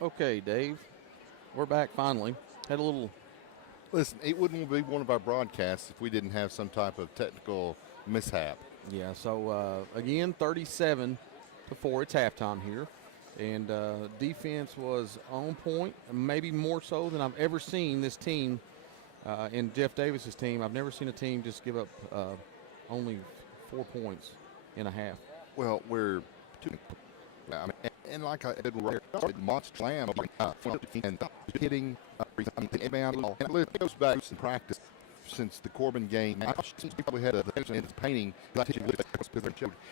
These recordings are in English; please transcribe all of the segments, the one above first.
Okay, Dave, we're back finally. Had a little, Listen, it wouldn't be one of our broadcasts if we didn't have some type of technical mishap. yeah. So again, 37-4. It's halftime here, and defense was on point, maybe more so than I've ever seen this team. In Jeff Davis's team, I've never seen a team just give up only 4 points in a half. Well, we're two. I mean, and like I did, monster slam and hitting and it goes back to practice since the Corbin game. I think we probably had a painting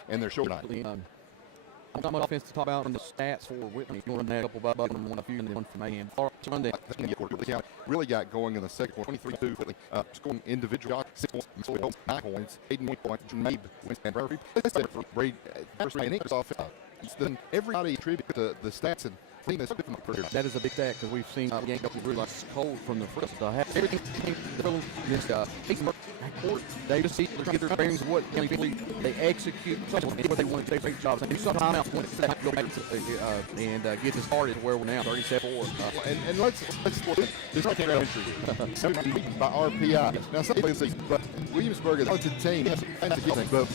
and their shoulder night. I'm talking about offense to talk about from the stats for Whitney. You want to add a couple by Buck and one a few and then one for Mayhem. Sunday. Really got going in the second one, 23-2. Scoring individual 6 points, 9 points, 8 points, Mabe, Winston, then everybody attributed to the stats and that is a big stat because we've seen game really like cold from the first half. Everything Davis see get their bearings of what they execute what they want to take great jobs and do some timeouts when it's go back and get us started where we're now 37-4. And let's this right here by RPI. Now some say but Williamsburg is a talented team, but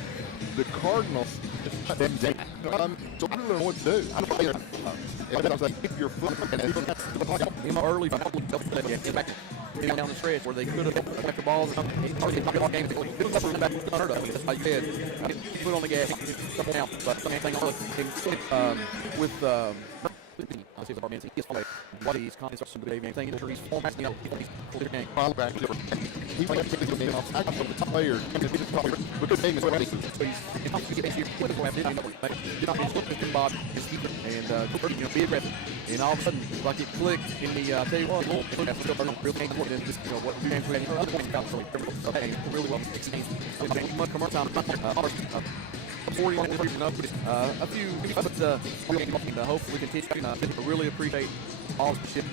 the Cardinals so I don't know what to do. I don't like keep your foot and early down the stretch where they could have got the balls and game that's how you said put on the gas couple out but something with I see the Barman he is what he's confident some good game thing he's formatting he's game back he went to the game off from the top player because game is ready and be aggressive and all of a sudden like it clicked in the tell you what real game more than just what we can play other points out so really well exchanged much commercial time 41 a few but hopefully we can teach really appreciate all the shit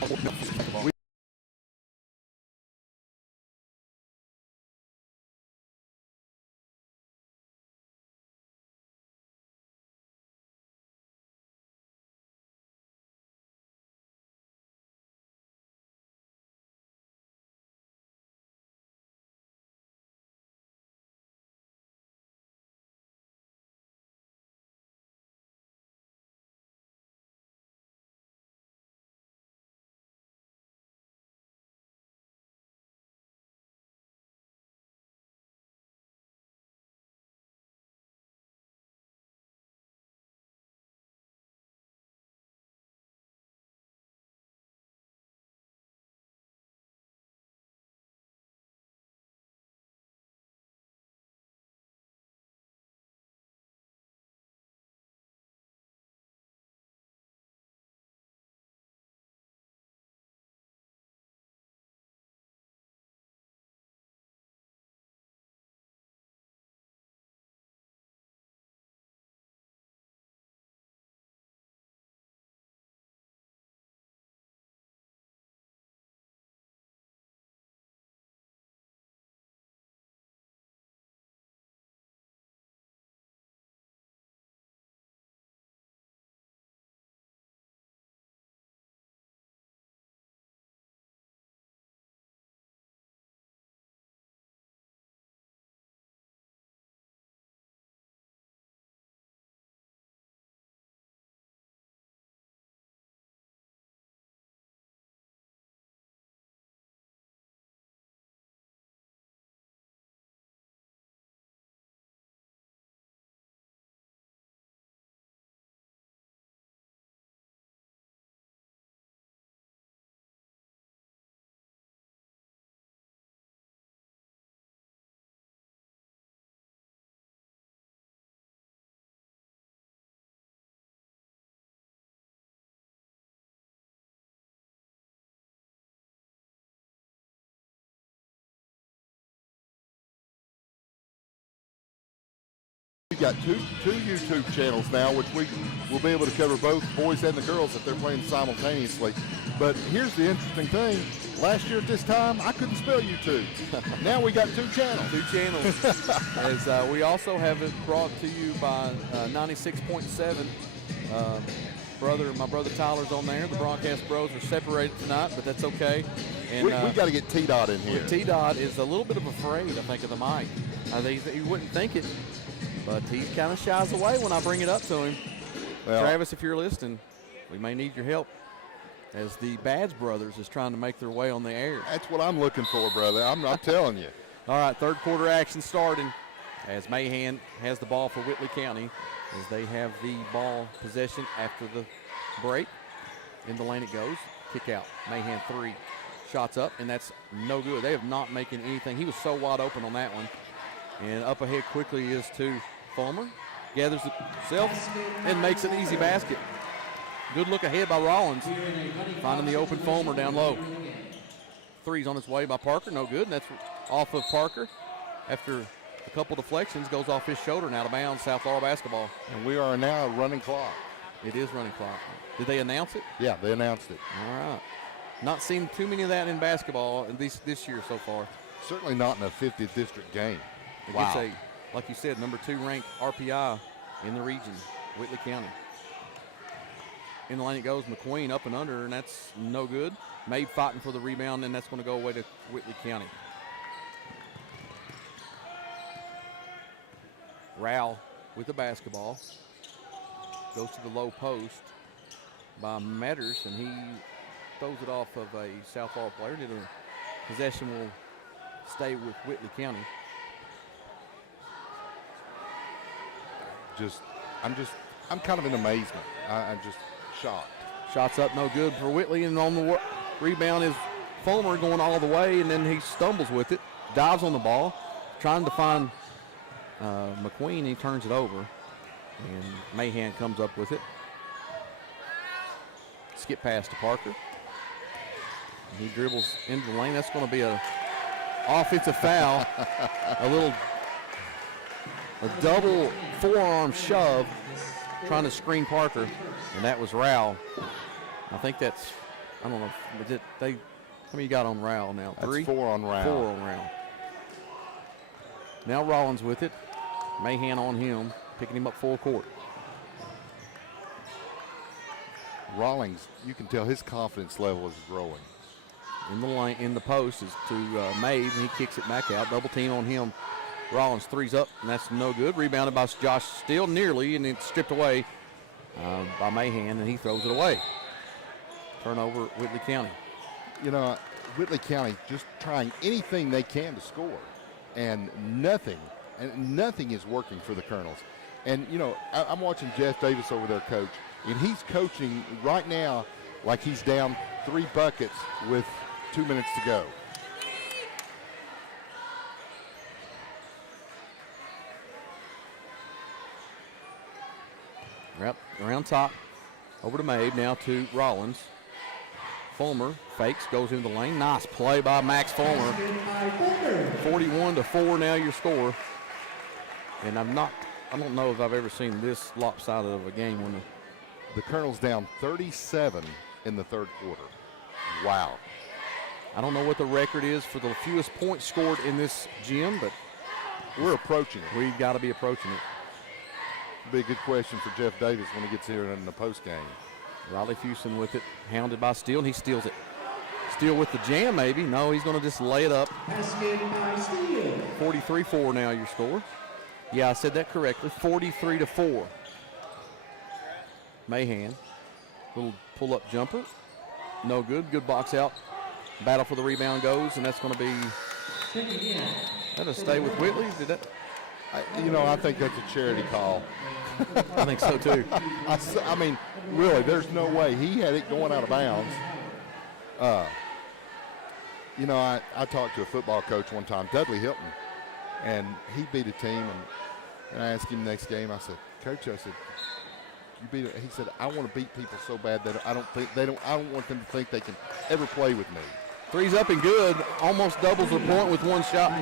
We've got two YouTube channels now, which we will be able to cover both boys and the girls if they're playing simultaneously. But here's the interesting thing. Last year at this time, I couldn't spell YouTube. Now we got two channels. As we also have it brought to you by 96.7 My brother Tyler's on there. The broadcast bros are separated tonight, but that's okay. And we got to get T-Dot in here. T-Dot is a little bit of afraid, I think, of the mic. He wouldn't think it, but he kind of shies away when I bring it up to him. Well, Travis, if you're listening, we may need your help as the Badge Brothers is trying to make their way on the air. That's what I'm looking for, brother. I'm telling you. All right, third quarter action starting as Mahan has the ball for Whitley County as they have the ball possession after the break. In the lane it goes. Kick out. Mahan 3. Shots up, and that's no good. They have not making anything. He was so wide open on that one. And up ahead quickly is to Fulmer. Gathers himself and makes an easy basket. Good look ahead by Rollins. Finding the open Fulmer down low. Three's on its way by Parker. No good, and that's off of Parker. After a couple deflections, goes off his shoulder and out of bounds. South Laurel basketball. And we are now running clock. It is running clock. Did they announce it? Yeah, they announced it. All right. Not seen too many of that in basketball this year so far. Certainly not in a 50th district game. Wow. It's like you said, number 2 ranked RPI in the region, Whitley County. In the lane it goes, McQueen up and under, and that's no good. Mabe fighting for the rebound, and that's going to go away to Whitley County. Rowell with the basketball. Goes to the low post by Metters, and he throws it off of a South Laurel player. The possession will stay with Whitley County. I'm kind of in amazement. I'm just shocked. Shots up, no good for Whitley, and on the rebound is Fulmer going all the way, and then he stumbles with it, dives on the ball, trying to find McQueen. He turns it over, and Mahan comes up with it. Skip pass to Parker. He dribbles into the lane. That's going to be a offensive foul. A double forearm shove trying to screen Parker, and that was Rowell. I think that's, I don't know, how many you got on Rowell now? That's 3? 4 on Rowell. 4 on Rowell. Now Rollins with it. Mahan on him, picking him up full court. Rawlings, you can tell his confidence level is growing. In the lane, in the post is to Mabe, and he kicks it back out. Double team on him. Rollins threes up, and that's no good. Rebounded by Josh Steele nearly, and it's stripped away by Mahan, and he throws it away. Turnover, Whitley County. You know, Whitley County just trying anything they can to score, and nothing is working for the Colonels. And, you know, I'm watching Jeff Davis over there coach, and he's coaching right now like he's down 3 buckets with 2 minutes to go. Around top, over to Mabe, now to Rollins. Fulmer fakes, goes into the lane. Nice play by Max Fulmer. 41-4 now your score. And I don't know if I've ever seen this lopsided of a game when the Colonels down 37 in the third quarter. Wow. I don't know what the record is for the fewest points scored in this gym, but we're approaching it. We've got to be approaching it. Be a good question for Jeff Davis when he gets here in the post game. Riley Fuson with it, hounded by Steele, and he steals it. Steele with the jam, maybe. No, he's going to just lay it up. 43-4 now your score. Yeah, I said that correctly. 43-4. Mahan, little pull-up jumper, no good. Good box out. Battle for the rebound goes, and that's going to be. That'll stay with Whitley. Did that? I think that's a charity call. I think so too. I mean, really, there's no way. He had it going out of bounds. I talked to a football coach one time, Dudley Hilton, and he beat a team, and I asked him next game. I said, Coach, you beat it. He said, I want to beat people so bad that I don't want them to think they can ever play with me. Three's up and good. Almost doubles their point with one shot.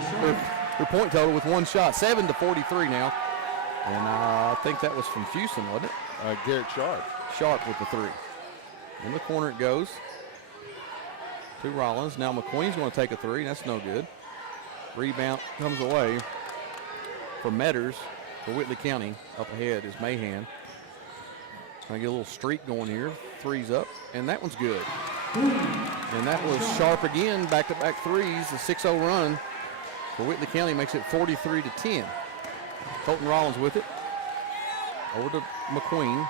Their point total with one shot. 7-43 now. And I think that was from Fuson, wasn't it? Garrett Sharp. Sharp with the 3. In the corner it goes to Rollins. Now McQueen's going to take a 3. That's no good. Rebound comes away for Metters for Whitley County. Up ahead is Mahan. I get a little streak going here. Three's up, and that one's good. And that was sharp again, back-to-back threes. The 6-0 run for Whitley County makes it 43-10. Colton Rollins with it. Over to McQueen.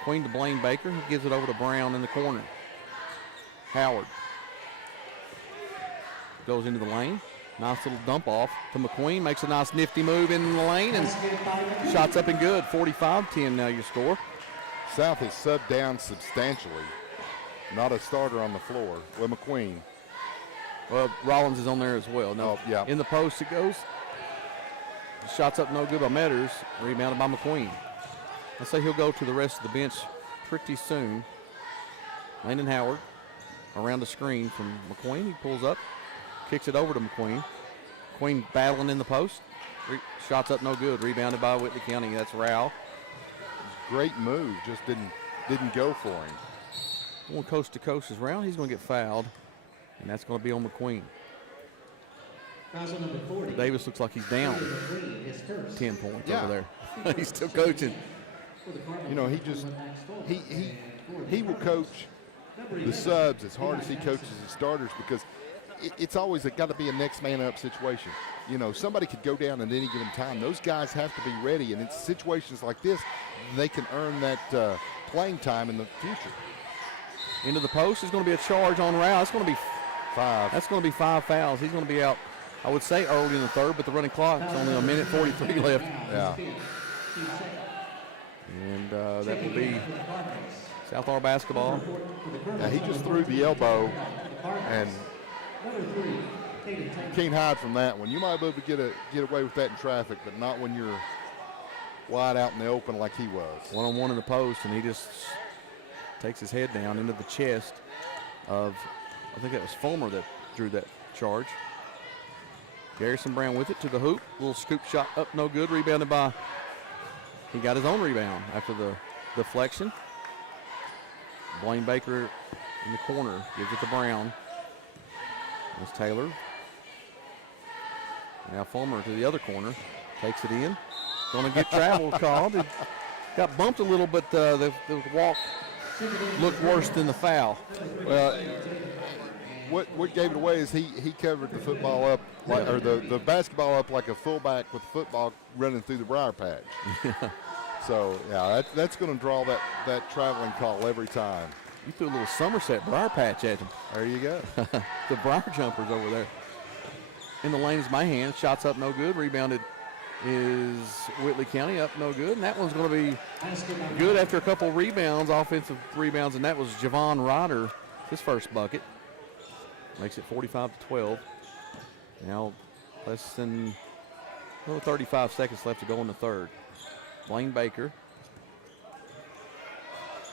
McQueen to Blaine Baker. He gives it over to Brown in the corner. Howard goes into the lane. Nice little dump off to McQueen. Makes a nice nifty move in the lane and shots up and good. 45-10 now your score. South has subbed down substantially. Not a starter on the floor. Well, McQueen. Well, Rollins is on there as well. No, yeah. In the post it goes. Shots up no good by Metters. Rebounded by McQueen. I say he'll go to the rest of the bench pretty soon. Landon Howard around the screen from McQueen. He pulls up, kicks it over to McQueen. McQueen battling in the post. Shots up no good. Rebounded by Whitley County. That's Rao. Great move. Just didn't go for him. Going coast to coast is Rao. He's going to get fouled, and that's going to be on McQueen. Davis looks like he's down 10 points over there. He's still coaching. You know, he will coach the subs as hard as he coaches the starters, because it's always got to be a next man up situation. You know, somebody could go down at any given time. Those guys have to be ready, and in situations like this, they can earn that playing time in the future. Into the post is going to be a charge on Rao. It's going to be 5. That's going to be 5 fouls. He's going to be out, I would say, early in the third, but the running clock is only 1:43 left. Yeah. And that will be South Arl basketball. Now he just threw the elbow, and you can't hide from that one. You might be able to get away with that in traffic, but not when you're wide out in the open like he was. One-on-one in the post, and he just takes his head down into the chest of, I think that was Fulmer that drew that charge. Garrison Brown with it to the hoop. Little scoop shot up, no good. Rebounded by, he got his own rebound after the deflection. Blaine Baker in the corner, gives it to Brown. That's Taylor. Now Fulmer to the other corner, takes it in. Going to get travel called. He got bumped a little, but the walk looked worse than the foul. Well, what gave it away is he covered the football up, like, or the basketball up like a fullback with football running through the briar patch. So, yeah, that's going to draw that traveling call every time. You threw a little Somerset briar patch at him. There you go. The briar jumpers over there. In the lane is Mahan. Shots up no good. Rebounded is Whitley County, up no good. And that one's going to be good after a couple rebounds, offensive rebounds, and that was Javon Ryder, his first bucket. Makes it 45-12. Now less than 35 seconds left to go in the third. Blaine Baker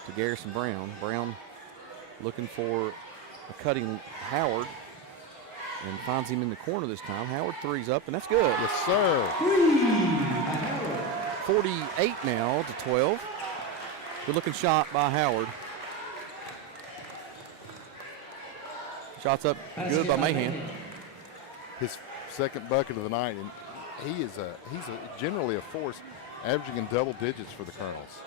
to Garrison Brown. Brown looking for a cutting Howard and finds him in the corner this time. Howard threes up, and that's good. Yes, sir. 48 now to 12. Good looking shot by Howard. Shots up good by Mahan. His second bucket of the night, and he's generally a force, averaging in double digits for the Colonels.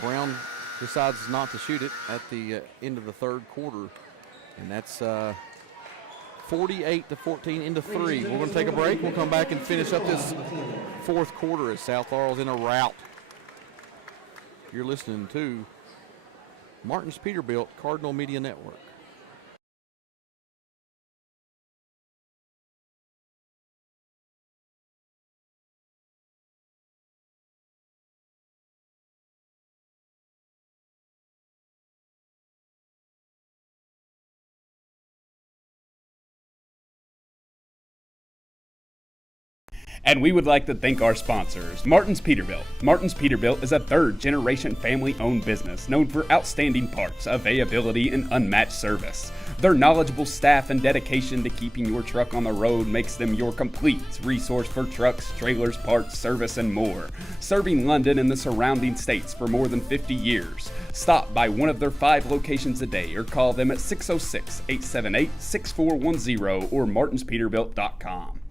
Brown decides not to shoot it at the end of the third quarter, and that's 48-14 into 3. We're going to take a break. We'll come back and finish up this fourth quarter as South Arl's in a rout. You're listening to Martin's Peterbilt Cardinal Media Network. And we would like to thank our sponsors, Martin's Peterbilt. Martin's Peterbilt is a third-generation family-owned business known for outstanding parts, availability, and unmatched service. Their knowledgeable staff and dedication to keeping your truck on the road makes them your complete resource for trucks, trailers, parts, service, and more. Serving London and the surrounding states for more than 50 years. Stop by one of their 5 locations a day or call them at 606-878-6410 or martinspeterbilt.com.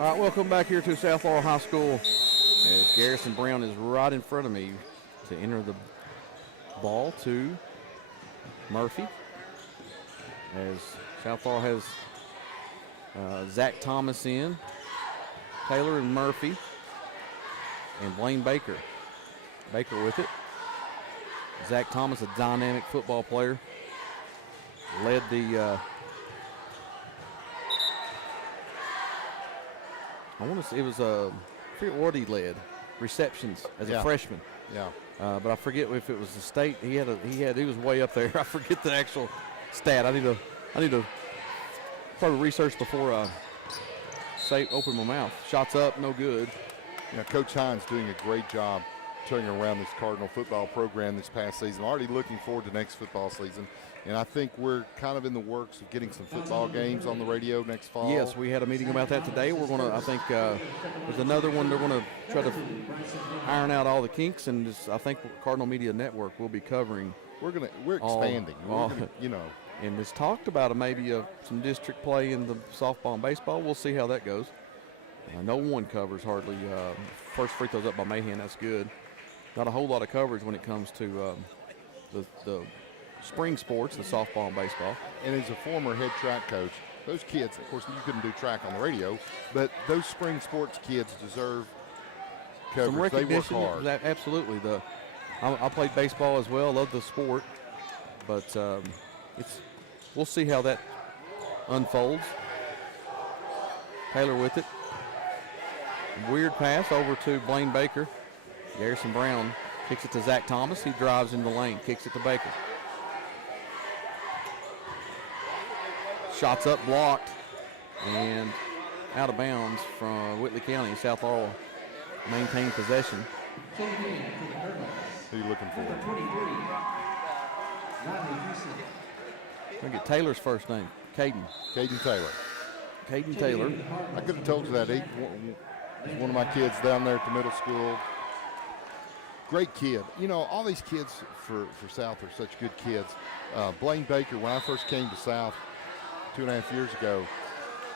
All right, welcome back here to South Laurel High School as Garrison Brown is right in front of me to enter the ball to Murphy. As South Laurel has Zach Thomas in, Taylor and Murphy, and Blaine Baker. Baker with it. Zach Thomas, a dynamic football player, led the I want to say it was I forget what he led receptions as a freshman. Yeah. But I forget if it was the state. He was way up there. I forget the actual stat. I need to probably research before I open my mouth. Shots up, no good. Yeah, Coach Hines doing a great job turning around this Cardinal football program this past season. Already looking forward to next football season. And I think we're kind of in the works of getting some football games on the radio next fall. Yes, we had a meeting about that today. We're going to, I think, there's another one they're going to try to iron out all the kinks, and just, I think Cardinal Media Network will be covering. We're expanding. And it's talked about maybe some district play in the softball and baseball. We'll see how that goes. No one covers hardly. First free throws up by Mahan. That's good. Not a whole lot of coverage when it comes to the spring sports, the softball and baseball. And as a former head track coach, those kids, of course, you couldn't do track on the radio, but those spring sports kids deserve coverage. Some recognition. They work hard. Absolutely. I played baseball as well. Love the sport, but we'll see how that unfolds. Taylor with it. Weird pass over to Blaine Baker. Garrison Brown kicks it to Zach Thomas. He drives in the lane, kicks it to Baker. Shots up, blocked, and out of bounds from Whitley County. South Laurel maintained possession. Who are you looking for? Look at Taylor's first name, Caden. Caden Taylor. Caden Taylor. I could have told you that. He's one of my kids down there at the middle school. Great kid. You know, all these kids for South are such good kids. Blaine Baker, when I first came to South 2.5 years ago,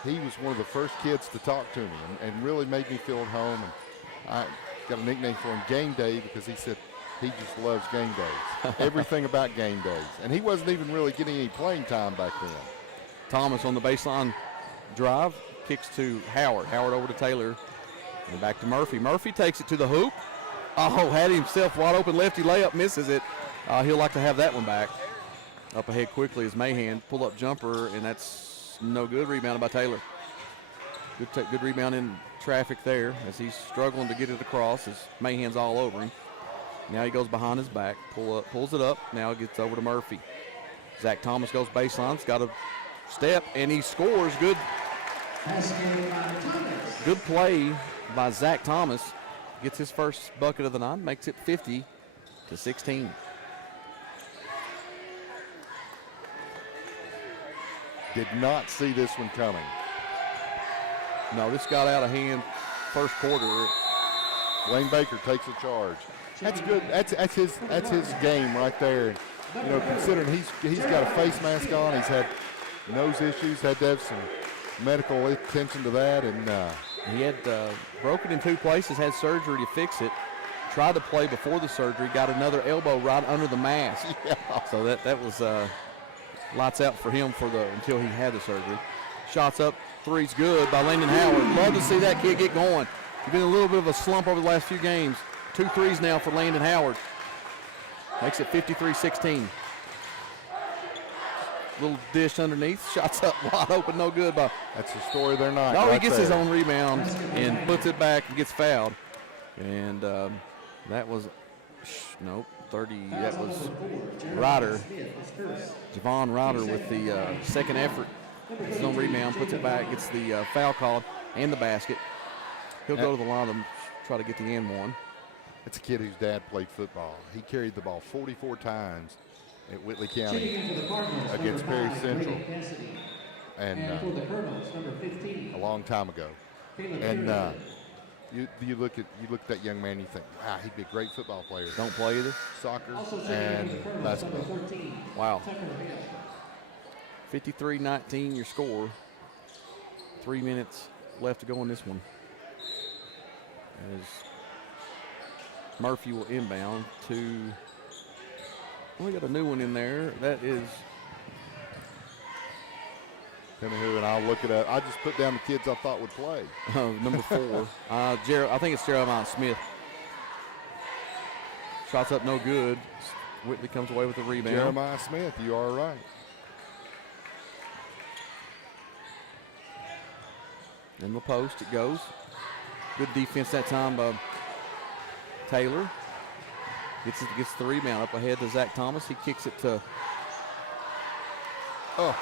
he was one of the first kids to talk to me and really made me feel at home. And I got a nickname for him, Game Day, because he said he just loves game days. Everything about game days. And he wasn't even really getting any playing time back then. Thomas on the baseline drive, kicks to Howard. Howard over to Taylor. And back to Murphy. Murphy takes it to the hoop. Oh, had himself wide open lefty layup, misses it. He'll like to have that one back. Up ahead quickly is Mahan. Pull-up jumper, and that's no good. Rebounded by Taylor. Good rebound in traffic there as he's struggling to get it across as Mahan's all over him. Now he goes behind his back, pulls it up. Now it gets over to Murphy. Zach Thomas goes baseline. He's got a step, and he scores. Good play by Zach Thomas. Gets his first bucket of the night, makes it 50-16. Did not see this one coming. No, this got out of hand first quarter. Blaine Baker takes a charge. That's good. That's his game right there. You know, considering he's got a face mask on, he's had nose issues, had to have some medical attention to that, and he had broken in 2 places, had surgery to fix it. Tried to play before the surgery, got another elbow right under the mask. Yeah. So that was lights out for him until he had the surgery. Shots up, three's good by Landon Howard. Love to see that kid get going. He's been in a little bit of a slump over the last few games. 2 threes now for Landon Howard. Makes it 53-16. Little dish underneath, shots up wide open, no good. That's the story of their night. No, right he gets there. his own rebound and puts it back and gets fouled. And that was, 30, that was Ryder. Javon Ryder with the second effort. His own rebound, puts it back, gets the foul called and the basket. He'll go to the line and try to get the end one. It's a kid whose dad played football. He carried the ball 44 times at Whitley County against Perry Central, and a long time ago. And you look at that young man, you think, wow, he'd be a great football player. Don't play either. Soccer and basketball. Wow. 53-19 your score. 3 minutes left to go in this one. As Murphy will inbound to, we got a new one in there. That is, Come here and I'll look it up. I just put down the kids I thought would play. number 4. I think it's Jeremiah Smith. Shots up, no good. Whitley comes away with the rebound. Jeremiah Smith, you are right. In the post it goes. Good defense that time by Taylor. Gets the rebound up ahead to Zach Thomas. He kicks it to, I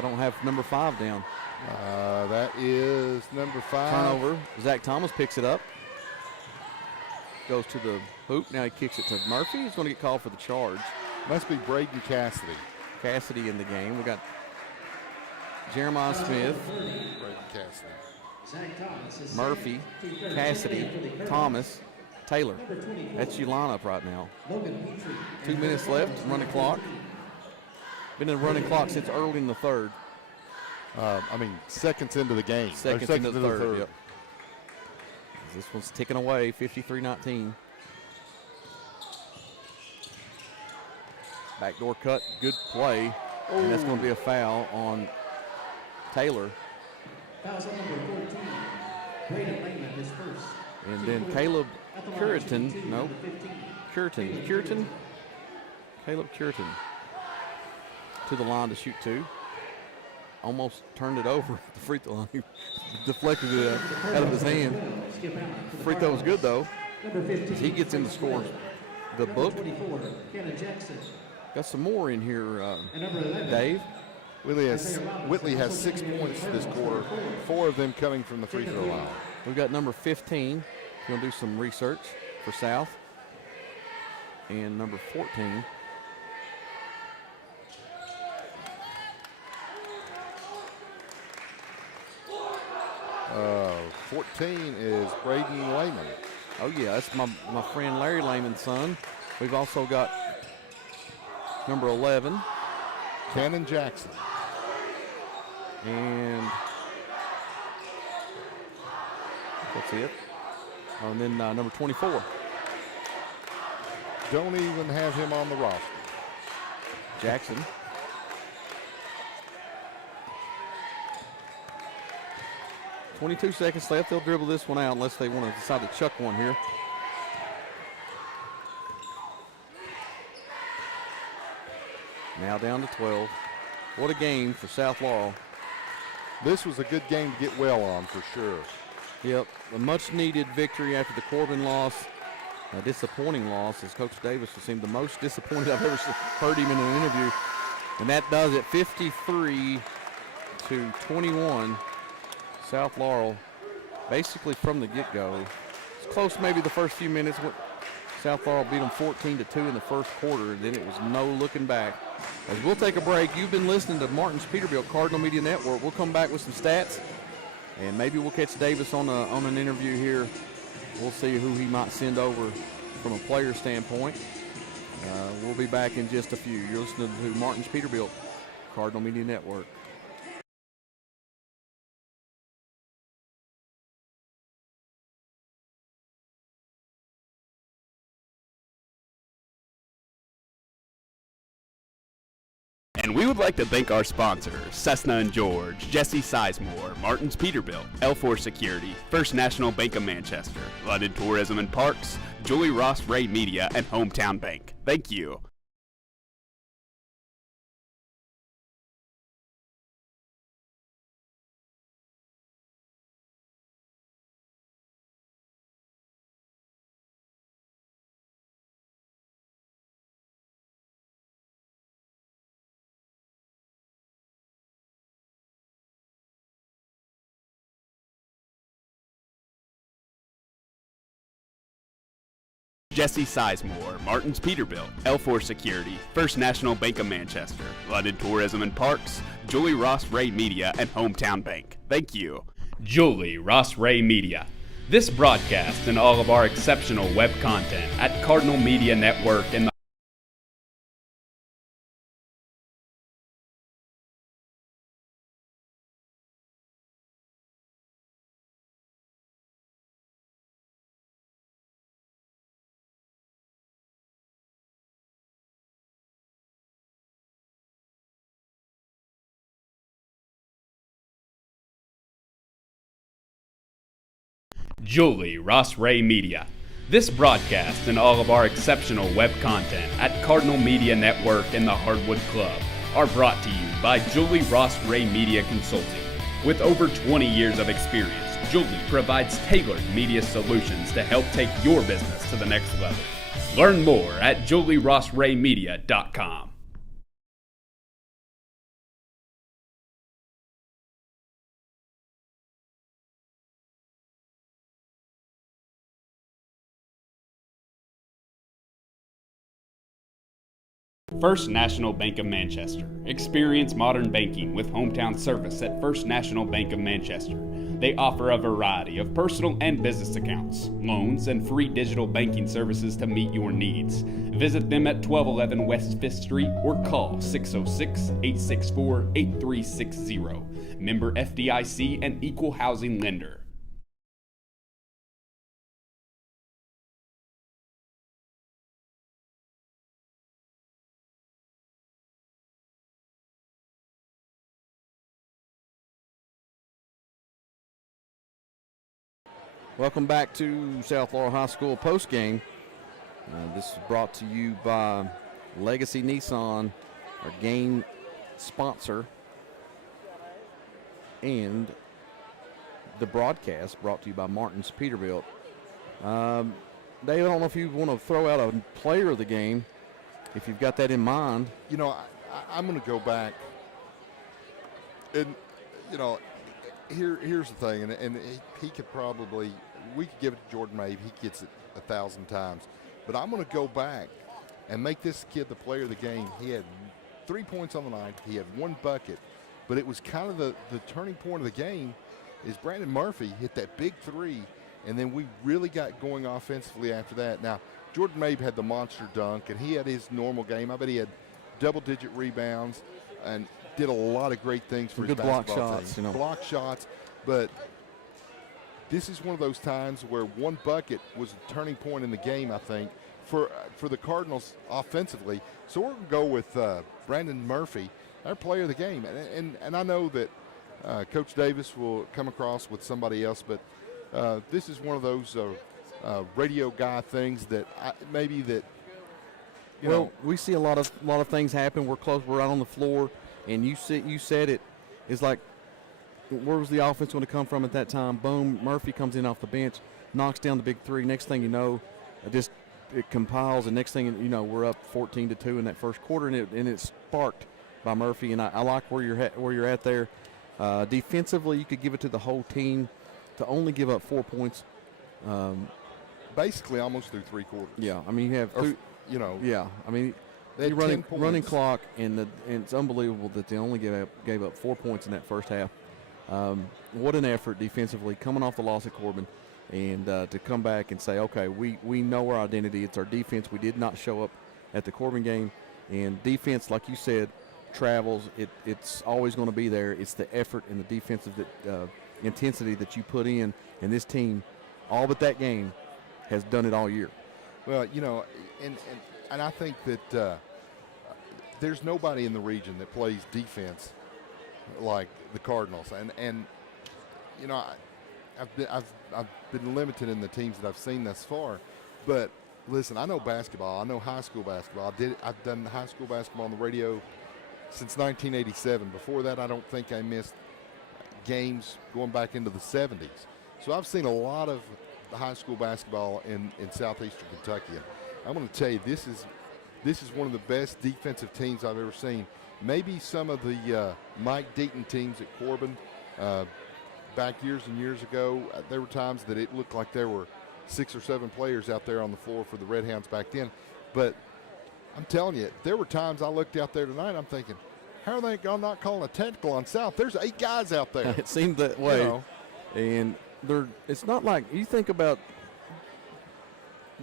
don't have number 5 down. That is number 5. Turnover. Zach Thomas picks it up. Goes to the hoop. Now he kicks it to Murphy. He's going to get called for the charge. Must be Braden Cassidy. Cassidy in the game. We got Jeremiah Smith, Braden Cassidy. Murphy, Cassidy, Thomas, Taylor. That's your lineup right now. 2 minutes left, running clock. Been in a running clock since early in the third. Seconds into the game. Seconds into the third, yep. This one's ticking away, 53-19. Backdoor cut, good play. And that's going to be a foul on Taylor. And then Caleb Curtin, Caleb Curtin to the line to shoot 2. Almost turned it over at the free throw line. Deflected it out of his hand. Free throw was good though. He gets in the score. The book. Got some more in here, Dave. Whitley has 6 points this quarter, 4 of them coming from the free throw line. We've got number 15. Going to do some research for South. And number 14. 14 is Braden Lehman. Oh yeah, that's my friend Larry Lehman's son. We've also got number 11. Cannon Jackson. And that's it. Oh, and then number 24. Don't even have him on the roster. Jackson. .22 seconds left. They'll dribble this one out unless they want to decide to chuck one here. Now down to 12. What a game for South Laurel. This was a good game to get well on for sure. Yep, a much-needed victory after the Corbin loss. A disappointing loss, as Coach Davis seemed the most disappointed I've ever heard him in an interview. And that does it, 53-21. South Laurel, basically from the get-go. It's close maybe the first few minutes. South Laurel beat them 14-2 in the first quarter, and then it was no looking back. As we'll take a break, you've been listening to Martin's Peterbilt Cardinal Media Network. We'll come back with some stats, and maybe we'll catch Davis on an interview here. We'll see who he might send over from a player standpoint. We'll be back in just a few. You're listening to Martin's Peterbilt Cardinal Media Network. And we would like to thank our sponsors, Cessna & George, Jesse Sizemore, Martin's Peterbilt, L4 Security, First National Bank of Manchester, London Tourism and Parks, Julie Ross Ray Media, and Hometown Bank. Thank you. Jesse Sizemore, Martin's Peterbilt, L4 Security, First National Bank of Manchester, London Tourism and Parks, Julie Ross Ray Media, and Hometown Bank. Thank you. Julie Ross Ray Media. This broadcast and all of our exceptional web content at Cardinal Media Network and the Julie Ross Ray Media. This broadcast and all of our exceptional web content at Cardinal Media Network and the Hardwood Club are brought to you by Julie Ross Ray Media Consulting. With over 20 years of experience, Julie provides tailored media solutions to help take your business to the next level. Learn more at julierossraymedia.com. First National Bank of Manchester. Experience modern banking with hometown service at First National Bank of Manchester. They offer a variety of personal and business accounts, loans, and free digital banking services to meet your needs. Visit them at 1211 West 5th Street or call 606-864-8360. Member FDIC and Equal Housing Lender. Welcome back to South Laurel High School postgame. This is brought to you by Legacy Nissan, our game sponsor, and the broadcast brought to you by Martin's Peterbilt. Dave, I don't know if you want to throw out a player of the game, if you've got that in mind. You know, I'm going to go back, and you know, here's the thing, and he could probably, we could give it to Jordan Mabe. He gets it 1,000 times. But I'm going to go back and make this kid the player of the game. He had 3 points on the night. He had 1 bucket. But it was kind of the turning point of the game is Brandon Murphy hit that big 3, and then we really got going offensively after that. Now, Jordan Mabe had the monster dunk, and he had his normal game. I bet he had double-digit rebounds and did a lot of great things for his basketball block shots, team. you know. Block shots, but this is one of those times where 1 bucket was a turning point in the game, I think, for the Cardinals offensively. So we're going to go with Brandon Murphy, our player of the game. And I know that Coach Davis will come across with somebody else, but this is one of those radio guy things that you know. We see a lot of things happen. We're close. We're out on the floor, and you said it. It's like, where was the offense going to come from at that time? Boom, Murphy comes in off the bench, knocks down the big 3. Next thing you know, it compiles, and next thing you know, we're up 14-2 in that first quarter, and it's sparked by Murphy. And I like where you're at there. Defensively, you could give it to the whole team to only give up 4 points. Basically, almost through 3 quarters. Yeah, I mean, you have you know. Yeah, I mean, They had running clock, and it's unbelievable that they only gave up 4 points in that first half. What an effort defensively, coming off the loss at Corbin, and to come back and say, okay, we know our identity. It's our defense. We did not show up at the Corbin game, and defense, like you said, travels. It's always going to be there. It's the effort and the defensive intensity that you put in, and this team, all but that game, has done it all year. Well, you know, and I think that there's nobody in the region that plays defense like the Cardinals, and you know, I've been limited in the teams that I've seen thus far, but listen, I know basketball. I know high school basketball. I've done high school basketball on the radio since 1987. Before that, I don't think I missed games going back into the 70s. So I've seen a lot of high school basketball in southeastern Kentucky. And I'm going to tell you, this is one of the best defensive teams I've ever seen. Maybe some of the Mike Deaton teams at Corbin back years and years ago, there were times that it looked like there were 6 or 7 players out there on the floor for the Red Hounds back then. But I'm telling you, there were times I looked out there tonight, I'm thinking, how are they not calling a technical on South? There's 8 guys out there. It seemed that way. You know. And it's not like you think about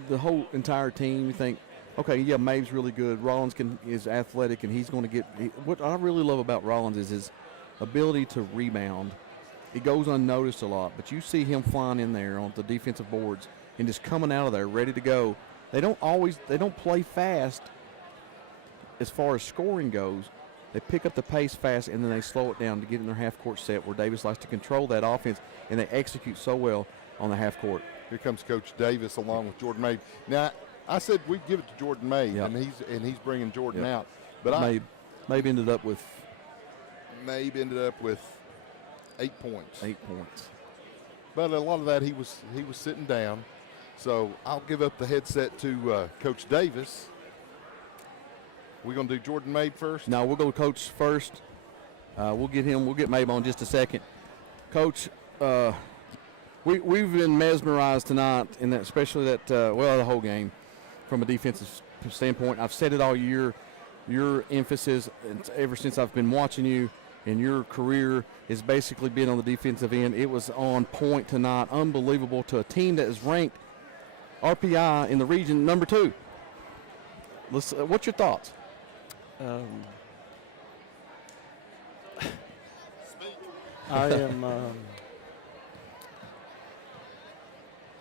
the whole entire team. You think, okay, yeah, Mabe's really good. Rollins is athletic, and he's going to get what I really love about Rollins is his ability to rebound. It goes unnoticed a lot, but you see him flying in there on the defensive boards and just coming out of there ready to go. They don't play fast as far as scoring goes. They pick up the pace fast, and then they slow it down to get in their half-court set where Davis likes to control that offense, and they execute so well. on the half court. Here comes Coach Davis along with Jordan May. Now, I said we'd give it to Jordan May, Yep. and he's bringing Jordan Yep. out. But Mabe ended up with Mabe ended up with 8 points. 8 points. But a lot of that he was sitting down. So I'll give up the headset to Coach Davis. We're going to do Jordan Mabe first? Now we'll go Coach first. We'll get Mabe on just a second. Coach, we've been mesmerized tonight, in that, especially that the whole game, from a defensive standpoint. I've said it all year. Your emphasis, ever since I've been watching you, and your career has basically been on the defensive end. It was on point tonight, unbelievable, to a team that is ranked RPI in the region number 2. What's your thoughts? I am.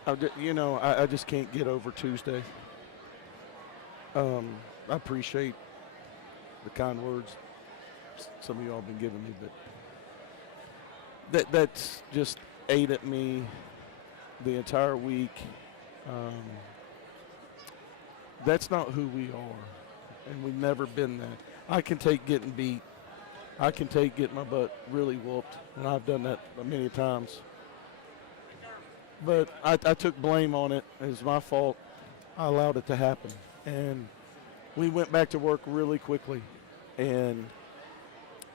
I just can't get over Tuesday. I appreciate the kind words some of y'all have been giving me, but that's just ate at me the entire week. That's not who we are, and we've never been that. I can take getting beat. I can take getting my butt really whooped, and I've done that many times. But I took blame on it. It was my fault. I allowed it to happen. And we went back to work really quickly and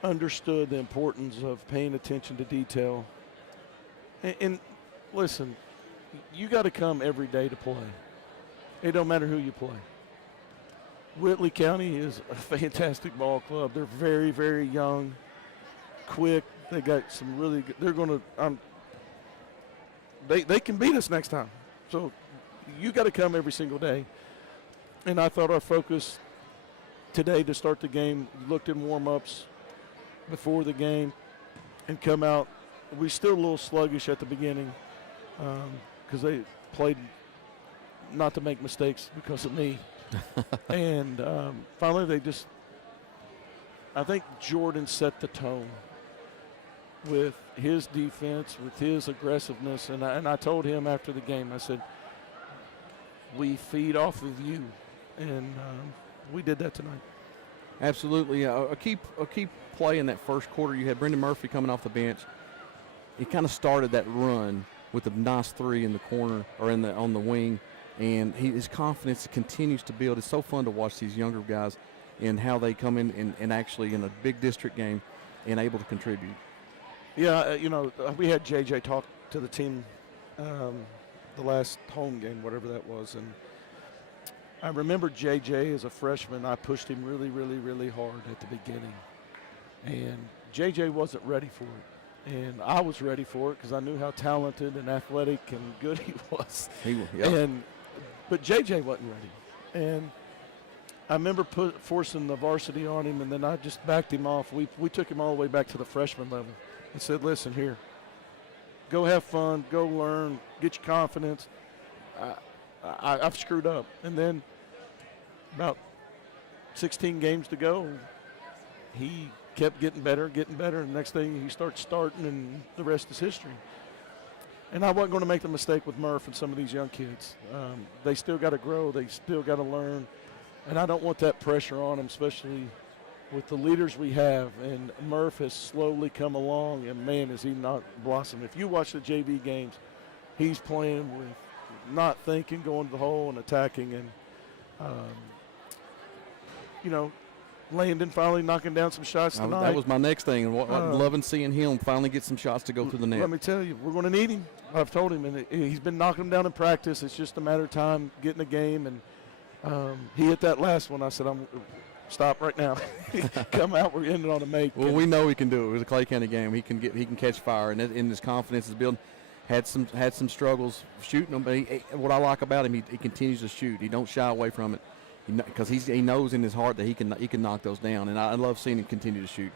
understood the importance of paying attention to detail. And listen, you got to come every day to play. It don't matter who you play. Whitley County is a fantastic ball club. They're very, very young, quick. They got some really good. They're going to. They can beat us next time. So you got to come every single day. And I thought our focus today to start the game, looked in warm-ups before the game and come out. We still a little sluggish at the beginning because they played not to make mistakes because of me. And finally they just – I think Jordan set the tone with his defense, with his aggressiveness. And I told him after the game, I said, we feed off of you. And we did that tonight. Absolutely. A key play in that first quarter, you had Brendan Murphy coming off the bench. He kind of started that run with a nice three in the corner or on the wing, and his confidence continues to build. It's so fun to watch these younger guys and how they come in and actually in a big district game and able to contribute. Yeah, we had JJ talk to the team the last home game, whatever that was, and I remember JJ as a freshman. I pushed him really, really, really hard at the beginning, and JJ wasn't ready for it, and I was ready for it because I knew how talented and athletic and good he was. But JJ wasn't ready, and I remember forcing the varsity on him, and then I just backed him off. We took him all the way back to the freshman level and said, listen, here, go have fun, go learn, get your confidence. I've screwed up. And then about 16 games to go, he kept getting better, and the next thing he starts starting, and the rest is history. And I wasn't going to make the mistake with Murph and some of these young kids. They still got to grow. They still got to learn. And I don't want that pressure on them, especially with the leaders we have. And Murph has slowly come along, and, man, is he not blossomed. If you watch the JV games, he's playing with not thinking, going to the hole and attacking. And, Landon finally knocking down some shots tonight. That was my next thing. I'm loving seeing him finally get some shots to go through the net. Let me tell you, we're going to need him. I've told him, and he's been knocking them down in practice. It's just a matter of time getting a game. And he hit that last one. I said, stop right now. Come out. We're ending on a make. Well, we know he can do it. It was a Clay County game. He can catch fire, and his confidence is building. Had some struggles shooting them, but what I like about him, he continues to shoot. He don't shy away from it, because he knows in his heart that he can knock those down, and I love seeing him continue to shoot.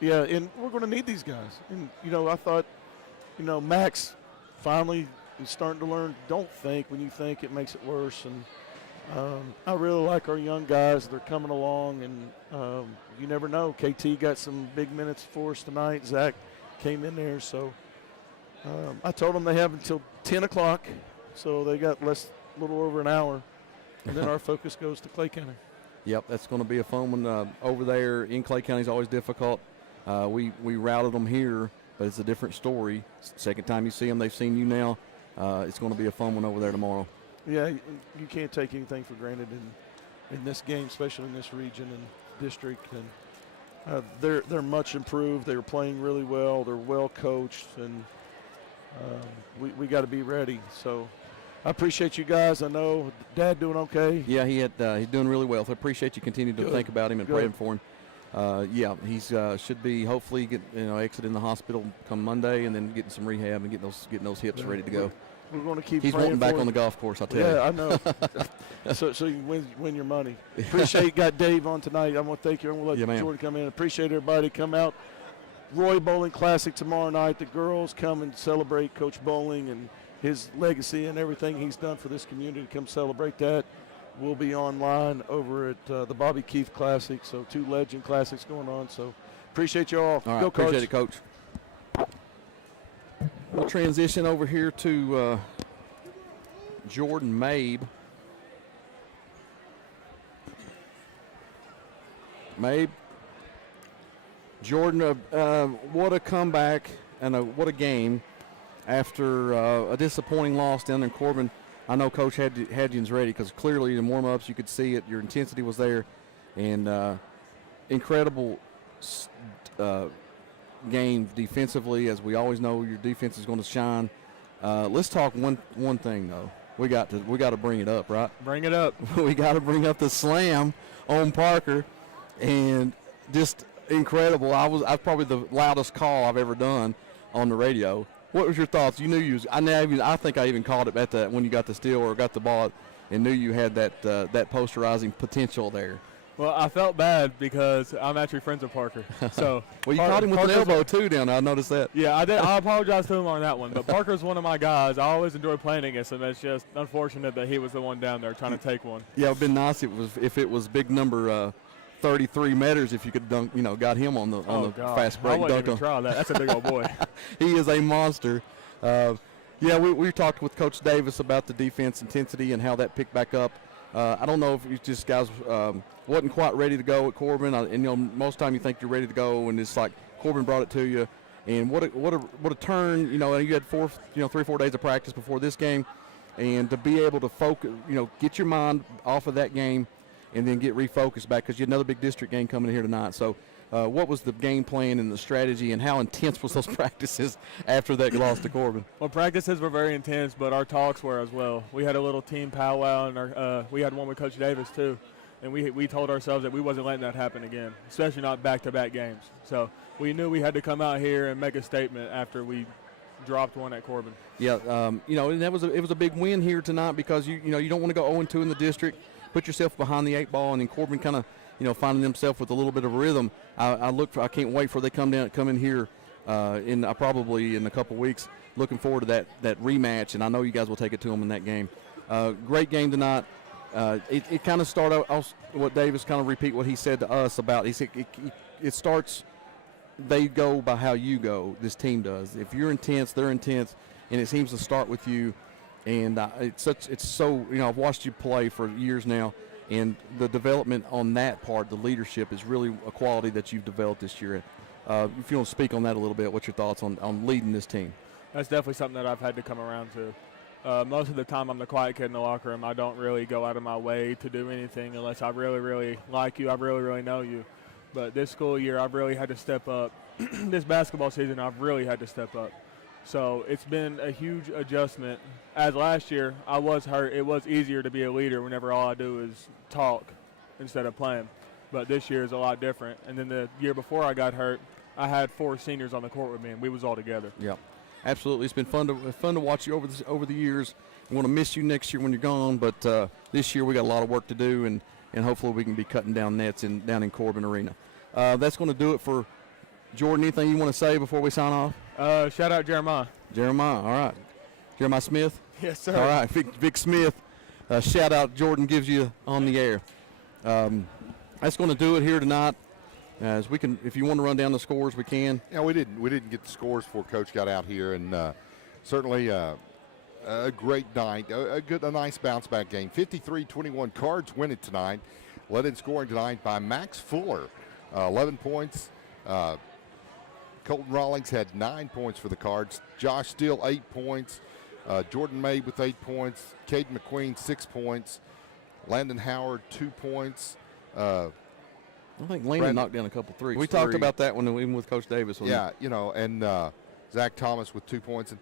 Yeah, and we're going to need these guys. And I thought, Max finally is starting to learn. Don't think. When you think, it makes it worse. And I really like our young guys. They're coming along, and you never know. KT got some big minutes for us tonight. Zach came in there, so. I told them they have until 10 o'clock, so they got a little over an hour, and then our focus goes to Clay County. Yep, that's going to be a fun one. Over there in Clay County is always difficult. We routed them here, but it's a different story. Second time you see them, they've seen you now. It's going to be a fun one over there tomorrow. Yeah, you can't take anything for granted in this game, especially in this region and district. And they're much improved. They're playing really well. They're well coached, and we got to be ready. So I appreciate you guys. I know Dad doing okay. Yeah, he's doing really well. So I appreciate you continuing to think about him and praying for him. Yeah, he's should be hopefully exiting the hospital come Monday and then getting some rehab and getting those hips ready to go. We're going to keep. He's praying wanting back for on him. the golf course. I tell you. Yeah, I know. so you win your money. Appreciate you got Dave on tonight. I want to thank you. I'm going to let Jordan come in. Appreciate everybody come out. Roy Bowling Classic tomorrow night. The girls come and celebrate Coach Bowling and his legacy and everything he's done for this community. Come celebrate that. We'll be online over at the Bobby Keefe Classic. So 2 legend classics going on. So appreciate you all. All right, Go, appreciate it, Coach. We'll transition over here to Jordan Mabe. Jordan, what a comeback and what a game after a disappointing loss down in Corbin. I know Coach Hadjian's ready because clearly in warm-ups you could see it. Your intensity was there, and incredible game defensively. As we always know, your defense is going to shine. Let's talk one thing though. We got to bring it up, right? Bring it up. We got to bring up the slam on Parker, and just incredible. I probably the loudest call I've ever done on the radio. What was your thoughts? You knew I think I even called it at that when you got the steal or got the ball, and knew you had that posterizing potential there. Well, I felt bad because I'm actually friends with Parker. So well, you caught him with an elbow too down there. I noticed that. Yeah, I did. I apologize to him on that one. But Parker's one of my guys. I always enjoy playing against him. It's just unfortunate that he was the one down there trying to take one. Yeah, it'd been nice if it was big number 33 meters if you could dunk, got him on the fast break. I wouldn't even try that. That's a big old boy. He is a monster. Yeah, we talked with Coach Davis about the defense intensity and how that picked back up. I don't know if you just guys wasn't quite ready to go at Corbin. And most of the time you think you're ready to go, and it's like Corbin brought it to you. And what a turn! You had 3-4 days of practice before this game, and to be able to focus, get your mind off of that game, and then get refocused back because you had another big district game coming here tonight. So, what was the game plan and the strategy, and how intense was those practices after that loss to Corbin? Well, practices were very intense, but our talks were as well. We had a little team powwow, and we had one with Coach Davis too, and we told ourselves that we wasn't letting that happen again, especially not back-to-back games. So we knew we had to come out here and make a statement after we dropped one at Corbin. Yeah, and it was a big win here tonight because you don't want to go 0-2 in the district. Put yourself behind the 8 ball, and then Corbin kind of finding themselves with a little bit of a rhythm. I can't wait for they come in here probably in a couple weeks. Looking forward to that rematch, and I know you guys will take it to them in that game. Great game tonight. It kind of started out what Davis kind of repeat what he said to us about. He said it starts. They go by how you go. This team does. If you're intense, they're intense, and it seems to start with you. And it's so I've watched you play for years now, and the development on that part, the leadership, is really a quality that you've developed this year. If you want to speak on that a little bit, what's your thoughts on leading this team? That's definitely something that I've had to come around to. Most of the time I'm the quiet kid in the locker room. I don't really go out of my way to do anything unless I really, really like you. I really, really know you. But this school year I've really had to step up. This basketball season I've really had to step up. So it's been a huge adjustment. As last year, I was hurt. It was easier to be a leader whenever all I do is talk instead of playing. But this year is a lot different. And then the year before I got hurt, I had 4 seniors on the court with me, and we was all together. Yeah, absolutely. It's been fun to watch you over the years. I want to miss you next year when you're gone, but this year we got a lot of work to do, and hopefully we can be cutting down nets down in Corbin Arena. That's going to do it for Jordan. Anything you want to say before we sign off? Shout out Jeremiah. Jeremiah, all right. Jeremiah Smith? Yes, sir. All right, Vic Smith. Shout out Jordan gives you on the air. That's going to do it here tonight. As we can, if you want to run down the scores, we can. Yeah, we didn't get the scores before Coach got out here, and certainly a great night, a nice bounce back game. 53-21, Cards win it tonight. Led in scoring tonight by Max Fuller, 11 points. Colton Rawlings had 9 points for the Cards. Josh Steele, 8 points. Jordan May with 8 points. Caden McQueen, 6 points. Landon Howard, 2 points. I think Lena Brandon- knocked down a couple threes. We talked about that when even with Coach Davis. Yeah, and Zach Thomas with 2 points. And